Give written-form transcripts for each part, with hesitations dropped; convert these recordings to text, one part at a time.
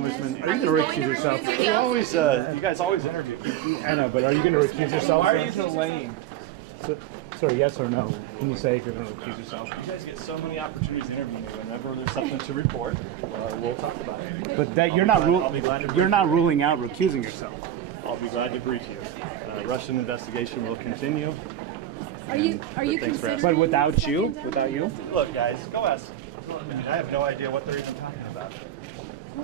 Congressman, are you going to recuse yourself? You always, you guys always interview. I know, but are you going to recuse yourself? Why are you so lame? Sir, yes or no? Can you say if you're going to recuse yourself? You guys get so many opportunities to interview me. Whenever there's something to report, we'll talk about it. But that you're not ruling out recusing yourself. I'll be glad to brief you. Russian investigation will continue. Are you considering? But without you? Without you? Look, guys, go ask. I mean, I have no idea what they're even talking about.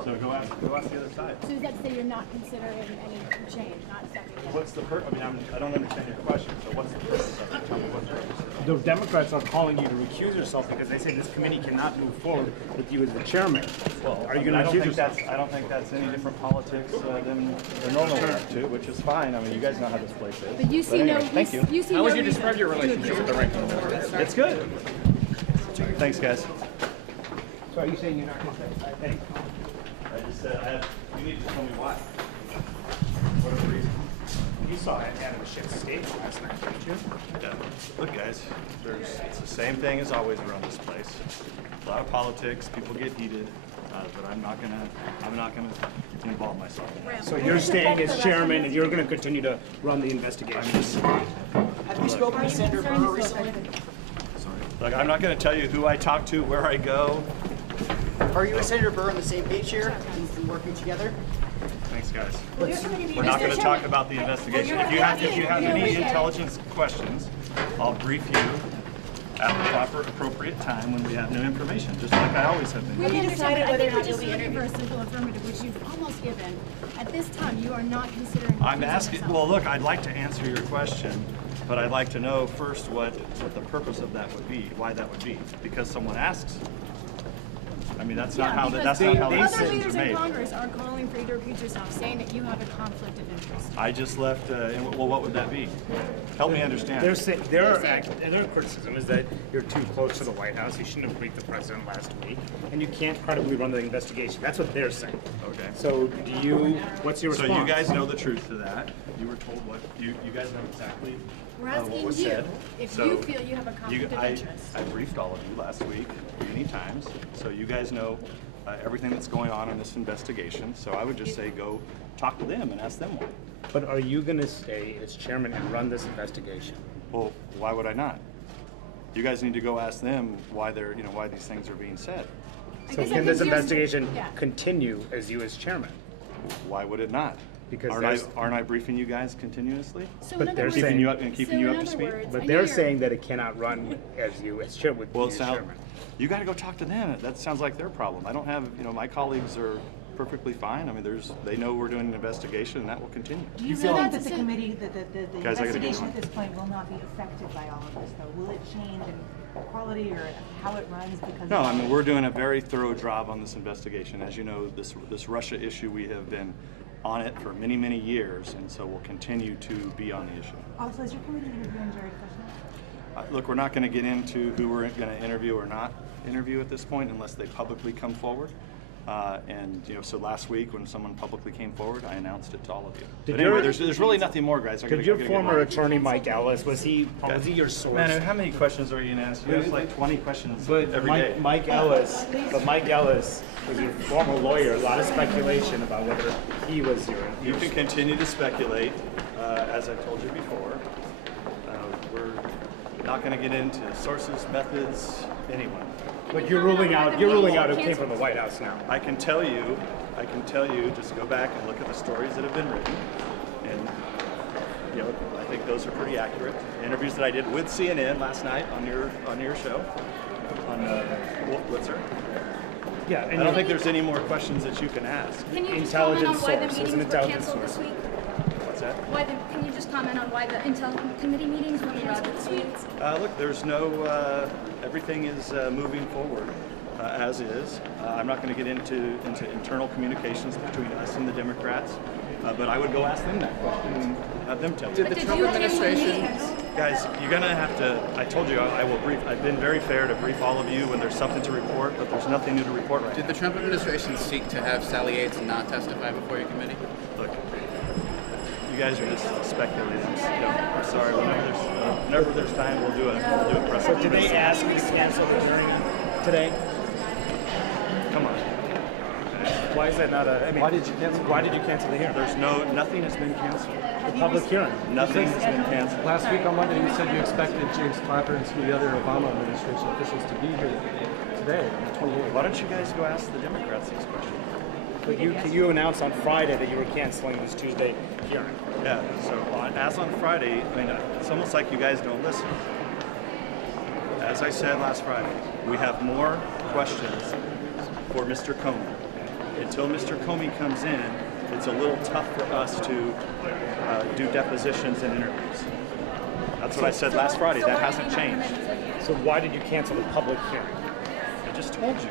So go ask the other side. So does that say you're not considering any change, not stepping down? What's the purpose? I mean, I don't understand your question. So what's the purpose of it? Tell me what's the purpose of it. The Democrats are calling you to recuse yourself because they say this committee cannot move forward with you as the chairman. Well, are you going to recuse yourself? I don't think that's any different politics than the normal too, which is fine. I mean, you guys know how this place is. But you see anyway, no. Thank you. You see How no would you reason describe your to relationship with the ranking member? It's good. Thanks, guys. So are you saying you're not going to say? Thanks. I just said, you need to tell me why. What are the reasons? You saw it out of a ship state last night, didn't you? Yeah. Look, guys, it's the same thing as always around this place. A lot of politics, people get heated, but I'm not gonna involve myself in that. So you're staying as chairman and you're going to continue to run the investigation. Have you spoken to Senator Burr recently? Look, I'm not gonna tell you who I talk to, where I go. Are you and Senator Burr on the same page here and working together? Thanks, guys. We're not going to talk about the investigation. If you have any intelligence questions, I'll brief you at the proper, appropriate time when we have new information, just like I always have been. We decided whether or not you'll be interviewed for a simple affirmative, which you've almost given. At this time, you are not considering. I'm asking. Well, look, I'd like to answer your question, but I'd like to know first what the purpose of that would be, why that would be, because someone asks. I mean, that's not how the decisions are Other leaders in made. Congress are calling for you to recuse yourself, saying that you have a conflict of interest. I just left. Well, what would that be? Help me understand. Their criticism is that you're too close to the White House. You shouldn't have briefed the president last week, and you can't credibly run the investigation. That's what they're saying. Okay. So what's your response? So you guys know the truth to that. You were told what you guys know exactly We're what asking was you said. if So you feel you have a conflict of interest. I briefed all of you last week many times, so you guys know everything that's going on in this investigation. So I would just say go talk to them and ask them why. But are you going to stay as chairman and run this investigation? Well, why would I not? You guys need to go ask them why why these things are being said. So can this investigation continue as you as chairman? Why would it not? Because aren't I briefing you guys continuously? So But in they're other saying- Keeping you up and keeping you up to speed? But they're saying that it cannot run as you as chair with Well, you as chairman. you got to go talk to them. That sounds like their problem. I don't have, my colleagues are perfectly fine. I mean, they know we're doing an investigation, and that will continue. Do you feel that the committee, the Guys, I gotta get investigation going. at this point will not be affected by all of this, though? Will it change in quality or how it runs because? No, I mean, we're doing a very thorough job on this investigation. As you know, this Russia issue, we have been on it for many, many years, and so we'll continue to be on the issue. Also, is your committee interviewing Jared Kushner? Look, we're not going to get into who we're going to interview or not interview at this point unless they publicly come forward. So last week when someone publicly came forward, I announced it to all of you. But anyway, there's really nothing more, guys. Did your former attorney Mike Ellis, was he your source? Man, how many questions are you going to ask? You have like 20 questions every day. Mike Ellis was your former lawyer. A lot of speculation about whether he was your. You can continue to speculate, as I told you before. We're not going to get into sources, methods, anyone. But you're ruling out who came from the White House now. I can tell you, just go back and look at the stories that have been written, and I think those are pretty accurate. The interviews that I did with CNN last night on your show, on what's her? Yeah, I don't think there's any more questions that you can ask. Can you just comment on why the source. meetings were canceled this week? What's that? Can you just comment on why the Intel committee meetings were canceled this week? Look, there's no. Everything is moving forward as is. I'm not going to get into internal communications between us and the Democrats, but I would go ask them that question and have them tell you. Did the Trump administration? Guys, you're going to have to. I told you I will brief. I've been very fair to brief all of you when there's something to report, but there's nothing new to report right now. Did the Trump administration seek to have Sally Yates not testify before your committee? Look, you guys are just speculating. I'm sorry. Whenever there's time, we'll do a press. So did they ask you to cancel the hearing today? Come on. Why is that not a? I mean, Why did you cancel? Why did you cancel the hearing? Nothing has been canceled. The public hearing. Nothing has been canceled. Last week on Monday, you said you expected James Clapper and some of the other Obama administration officials to be here today, on the 28th. Why don't you guys go ask the Democrats these questions? But you announced on Friday that you were canceling this Tuesday hearing. Yeah, so as on Friday, I mean, it's almost like you guys don't listen. As I said last Friday, we have more questions for Mr. Comey. Until Mr. Comey comes in, it's a little tough for us to do depositions and interviews. That's what I said last Friday. That hasn't changed. So why did you cancel the public hearing? I just told you.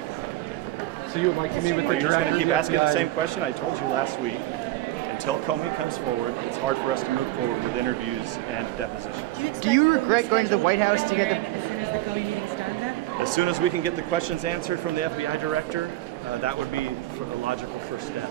So you would like to meet with Are the you just going director to of keep the asking the FBI? same question I told you last week? Until Comey comes forward, it's hard for us to move forward with interviews and depositions. Do you regret going to the White House to get the? As soon as the Comey meeting's done then? As soon as we can get the questions answered from the FBI director, that would be a logical first step.